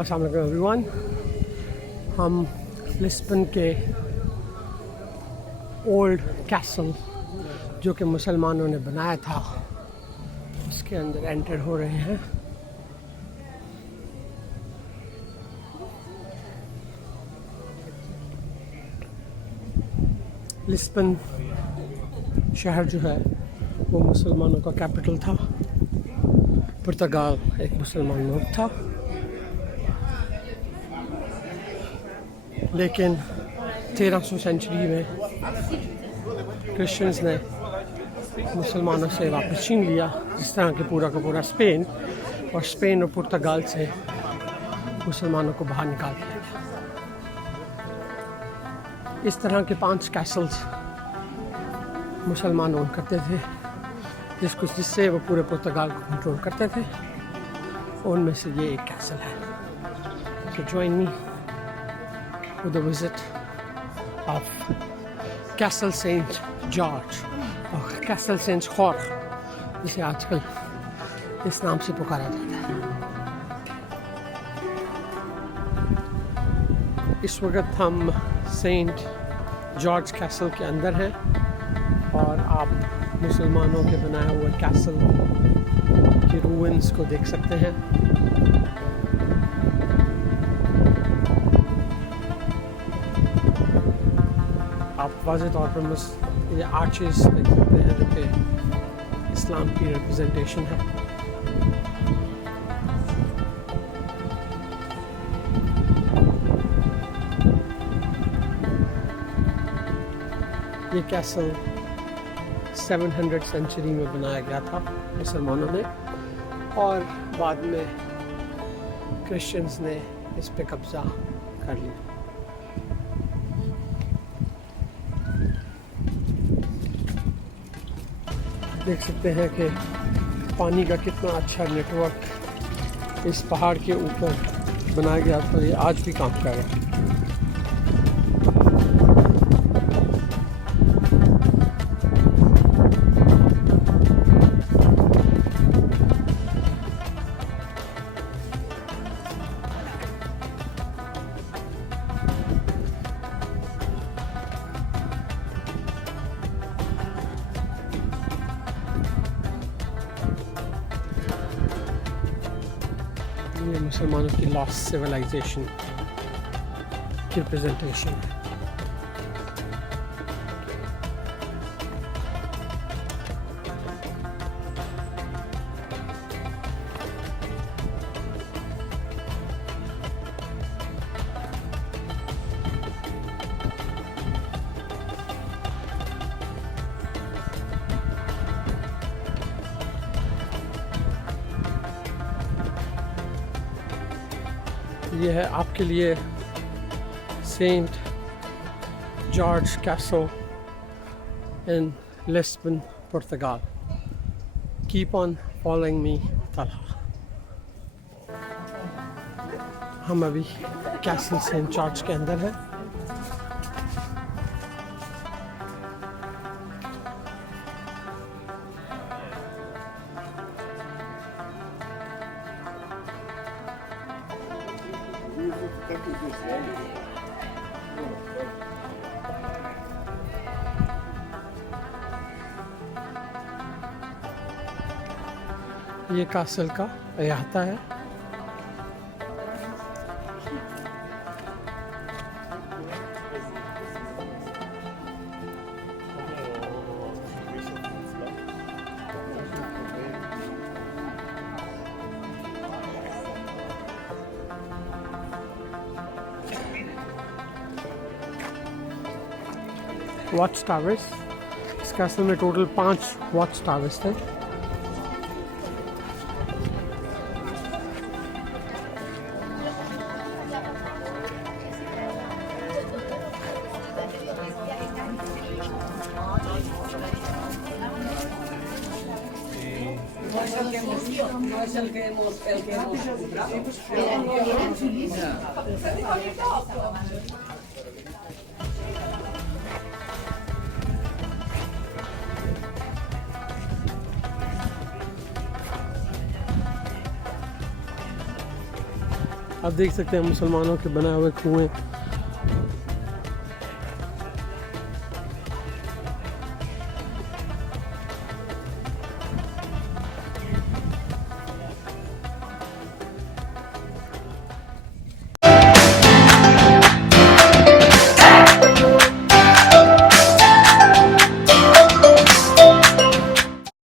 अस्सलाम वालेकुम एवरीवन। हम लिस्बन के ओल्ड कैसल जो कि मुसलमानों ने बनाया था उसके अंदर एंटर हो रहे हैं। लिस्बन शहर जो है वो मुसलमानों का कैपिटल था। पुर्तगाल एक मुसलमान मुल्क था, लेकिन 1300 सेंचुरी में क्रिश्चियंस ने मुसलमानों से वापस छीन लिया, जिस तरह के पूरा का पूरा स्पेन और पुर्तगाल से मुसलमानों को बाहर निकाल दिया गया। इस तरह के 5 कैसल्स मुसलमान ओन करते थे, जिससे वो पूरे पुर्तगाल को कंट्रोल करते थे। उनमें से ये एक कैसल है। So join me with a visit of Castle Saint George और Castle Saint Jorge, जिसे आजकल इस नाम से पुकारा जाता है। इस वक्त हम सेंट जॉर्ज कैसल के अंदर हैं और आप मुसलमानों के बनाए हुए कैसल के रूइंस को देख सकते हैं। आप वाज़ेह तौर पर ये आर्चेस देख सकते हैं जो कि इस्लाम की रिप्रेजेंटेशन है। ये कैसल 700 सेंचुरी में बनाया गया था मुसलमानों ने, और बाद में क्रिश्चियंस ने इस पे कब्ज़ा कर लिया। देख सकते हैं कि पानी का कितना अच्छा नेटवर्क इस पहाड़ के ऊपर बनाया गया था। ये आज भी काम कर रहा है। ये मुसलमानों की लॉस्ट सिविलाइजेशन की रिप्रेजेंटेशन है। ये है आपके लिए Saint George Castle in Lisbon, Portugal. Keep on following me Talha. हम अभी कैसल सेंट जॉर्ज के अंदर हैं। ये कासल का अहाता है। वॉच टावर्स, इस कैसल में टोटल 5 वॉच टावर्स थे। आप देख सकते हैं मुसलमानों के बनाए हुए कुएँ